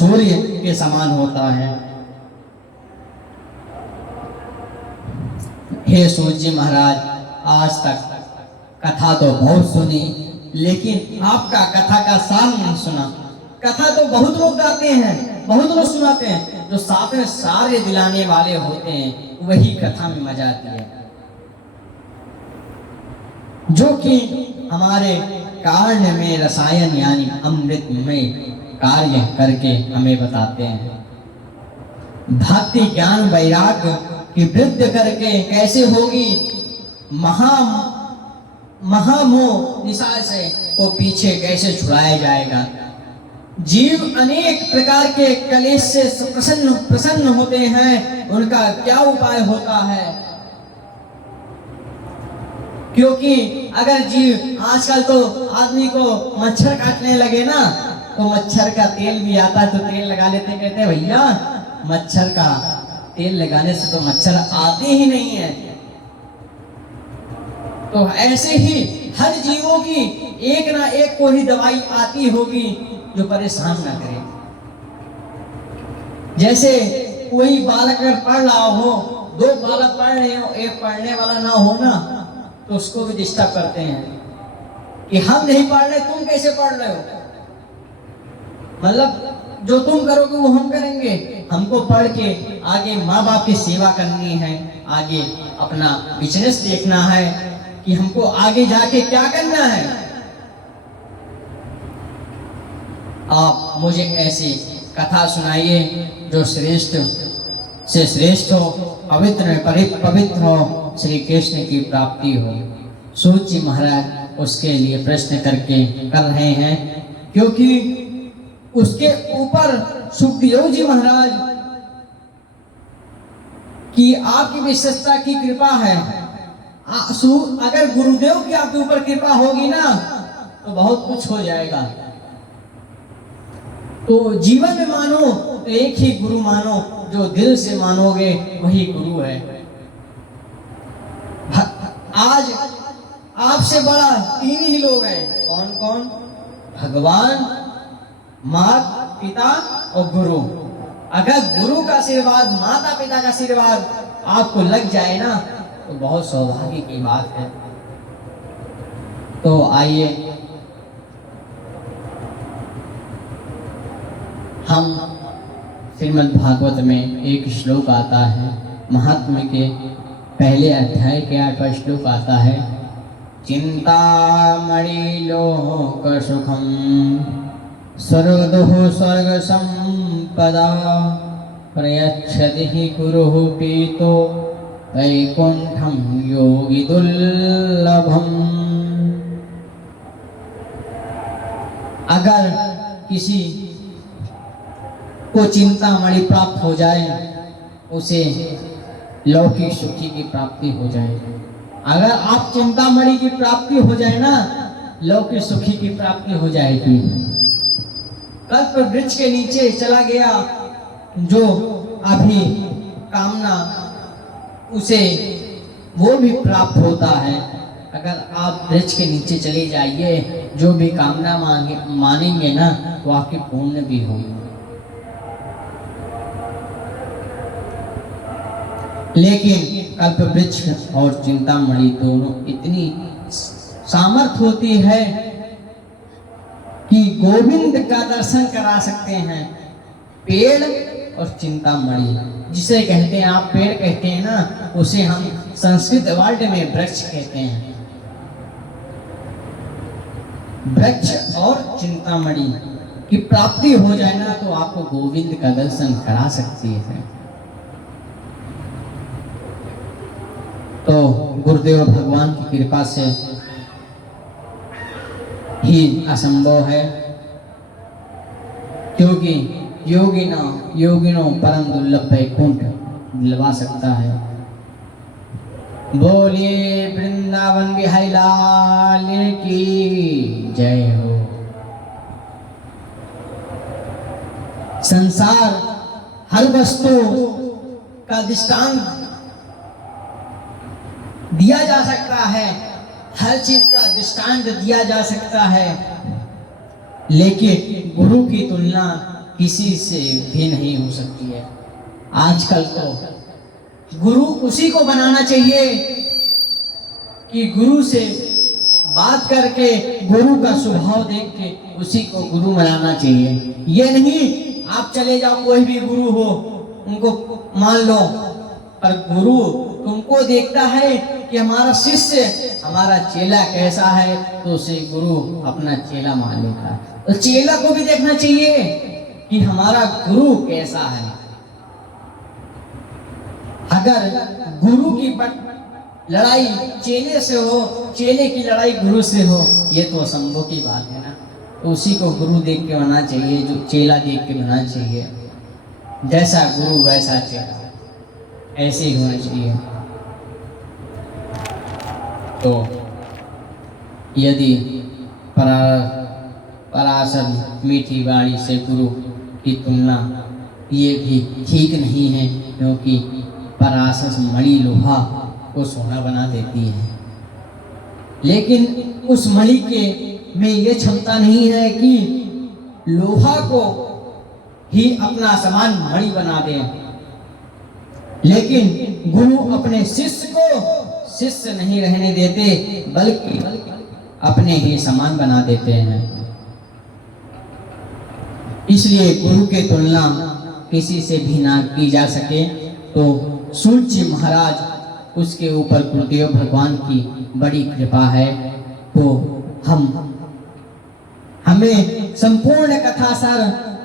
सूर्य के समान होता है। हे सूत जी महाराज, आज तक कथा तो बहुत सुनी, लेकिन आपका कथा का सार नहीं सुना। कथा तो बहुत लोग गाते हैं, बहुत लोग सुनाते हैं, जो साथ में सारे दिलाने वाले होते हैं, वही कथा में मजा आती है, जो कि हमारे कार्य में रसायन यानी अमृत में कार्य करके हमें बताते हैं। भक्ति ज्ञान वैराग्य की वृद्धि करके कैसे होगी महामोह निशा से को पीछे कैसे छुड़ाया जाएगा। जीव अनेक प्रकार के कलेश से प्रसन्न होते हैं, उनका क्या उपाय होता है? क्योंकि अगर जीव आजकल तो आदमी को मच्छर काटने लगे ना, तो मच्छर का तेल भी आता है तो तेल लगा लेते, कहते हैं भैया मच्छर का तेल लगाने से तो मच्छर आते ही नहीं है। तो ऐसे ही हर जीवों की एक ना एक कोई दवाई आती होगी जो परेशान ना करे। जैसे कोई बालक अगर पढ़ रहा हो, दो बालक पढ़ रहे हो, एक पढ़ने वाला ना हो ना, तो उसको भी डिस्टर्ब करते हैं कि हम नहीं पढ़ रहे, तुम कैसे पढ़ रहे हो। मतलब जो तुम करोगे वो हम करेंगे। हमको पढ़ के आगे माँ बाप की सेवा करनी है, आगे अपना बिजनेस देखना है कि हमको आगे जाके क्या करना है। आप मुझे ऐसी कथा सुनाइए जो श्रेष्ठ से श्रेष्ठ हो, पवित्र पवित्र हो, श्री कृष्ण की प्राप्ति हो। सूत जी महाराज उसके लिए प्रश्न कर रहे हैं, क्योंकि उसके ऊपर सुखदेव जी महाराज की आपकी विशेषता की कृपा है। अगर गुरुदेव की आपके ऊपर कृपा होगी ना तो बहुत कुछ हो जाएगा। तो जीवन में मानो तो एक ही गुरु मानो, जो दिल से मानोगे वही गुरु है। आज आपसे बड़ा तीन ही लोग हैं। कौन कौन? भगवान, माता पिता और गुरु। अगर गुरु का आशीर्वाद, माता पिता का आशीर्वाद आपको लग जाए ना तो बहुत सौभाग्य की बात है। तो आइए हम श्रीमद् भागवत में एक श्लोक आता है, महात्म्य के पहले अध्याय के 8वां श्लोक आता है। चिंतामणि लोक सुखम सर्वदुः स्वर्ग संपदा प्रयच्छति हि गुरुः पीतो वैकुंठम योगी दुर्लभम। अगर किसी को चिंतामणि प्राप्त हो जाए, उसे लौकिक सुखी की प्राप्ति हो जाए। अगर आप चिंतामणि की प्राप्ति हो जाए ना, लौकिक सुखी की प्राप्ति हो जाएगी। कल्प वृक्ष के नीचे चला गया जो अभी कामना, उसे वो भी प्राप्त होता है। अगर आप वृक्ष के नीचे चले जाइए, जो भी कामना मानेंगे ना वो आपकी पूर्ण भी होगी। लेकिन कल्प वृक्ष और चिंतामणि दोनों इतनी सामर्थ होती है कि गोविंद का दर्शन करा सकते हैं। पेड़ और चिंतामणि जिसे कहते हैं, आप पेड़ कहते हैं ना, उसे हम संस्कृत वर्ड में वृक्ष कहते हैं। वृक्ष और चिंतामणि की प्राप्ति हो जाए ना तो आपको गोविंद का दर्शन करा सकती है। तो गुरुदेव भगवान की कृपा से ही असंभव है, क्योंकि योगिनो परम दुर्लभ वैकुंठ दिलवा सकता है। बोलिए वृंदावन बिहारी लाल की जय हो। संसार हर वस्तु का दृष्टांत दिया जा सकता है, हर चीज का दृष्टांत दिया जा सकता है, लेकिन गुरु की तुलना किसी से भी नहीं हो सकती है। आजकल तो गुरु उसी को बनाना चाहिए कि गुरु से बात करके, गुरु का स्वभाव देख के उसी को गुरु बनाना चाहिए। ये नहीं आप चले जाओ कोई भी गुरु हो उनको मान लो, पर गुरु तुमको देखता है कि हमारा शिष्य, हमारा चेला कैसा है, तो उसे गुरु अपना चेला मान लेता है। तो चेला को भी देखना चाहिए कि हमारा गुरु कैसा है। अगर गुरु की लड़ाई चेले से हो, चेले की लड़ाई गुरु से हो, ये तो असंभव की बात है ना। तो उसी को गुरु देख के बनना चाहिए, जो चेला देख के बनना चाहिए। जैसा गुरु वैसा चेला, ऐसे ही होना चाहिए। तो यदि पराशर मीठी वाणी से गुरु की तुलना ये भी ठीक नहीं है, क्योंकि पराशर मणि लोहा को सोना बना देती है, लेकिन उस मणि के में ये क्षमता नहीं है कि लोहा को ही अपना समान मणि बना दे। लेकिन गुरु अपने शिष्य को शिष्य नहीं रहने देते, बल्कि अपने ही समान बना देते हैं। इसलिए गुरु की तुलना किसी से भी ना की जा सके। तो सूर्य जी महाराज, उसके ऊपर गुरुदेव भगवान की बड़ी कृपा है। तो हमें संपूर्ण कथा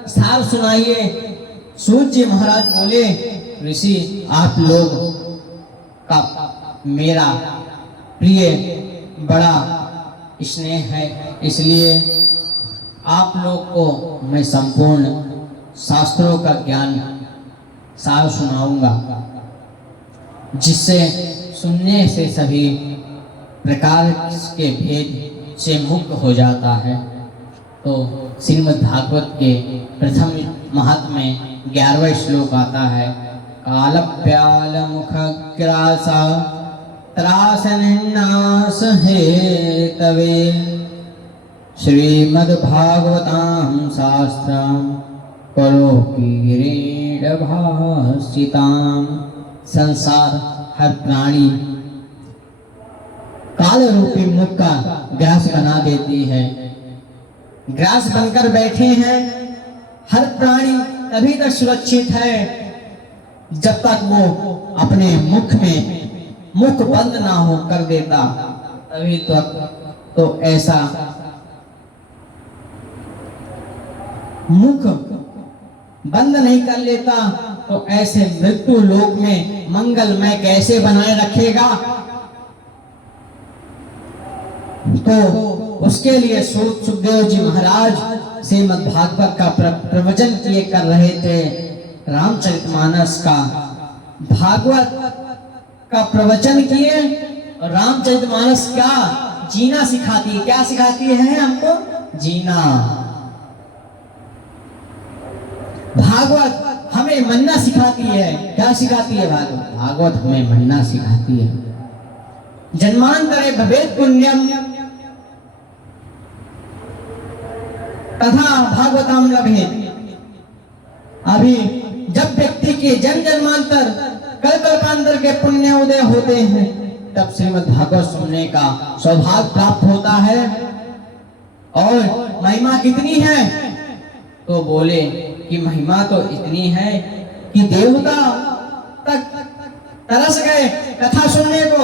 सार सुनाइए। सूर्य जी महाराज बोले, ऋषि आप लोग का मेरा प्रिय बड़ा स्नेह है, इसलिए आप लोग को मैं संपूर्ण शास्त्रों का ज्ञान सार सुनाऊंगा, जिससे सुनने से सभी प्रकार के भेद से मुक्त हो जाता है। तो श्रीमद् भागवत के प्रथम महत्व में 11वां श्लोक आता है। कालप्याल मुखग्रासा त्रासनिन्नास हेतवे श्रीमद्भागवतां शास्त्रं करो किरीटभासितां। संसार हर प्राणी काल रूपी मुख का ग्रास बना देती है। ग्रास बनकर बैठे हैं। हर प्राणी तभी तक सुरक्षित है जब तक वो अपने मुख में मुख बंद ना हो कर देता, तभी तक। तो ऐसा मुख बंद नहीं कर लेता तो ऐसे मृत्यु लोक में मंगलमय कैसे बनाए रखेगा। तो उसके लिए सुखदेव जी महाराज श्रीमद् भागवत का प्रवचन किए कर रहे थे। रामचरितमानस का भागवत का प्रवचन किए और रामचरितमानस क्या जीना सिखाती है। क्या सिखाती है हमको? जीना। भागवत हमें मरना सिखाती है। क्या सिखाती है भागवत? भागवत हमें मरना सिखाती है। जन्मांतरे भवेत् पुण्यम तथा भागवतम लभेत्। अभी जब व्यक्ति के जन्म जन्मांतर कल्पांतर के पुण्य उदय होते हैं, तब श्रीमद् भागवत सुनने का सौभाग्य प्राप्त होता है। और महिमा कितनी है? तो बोले कि महिमा तो इतनी है कि देवता तक तरस गए कथा सुनने को।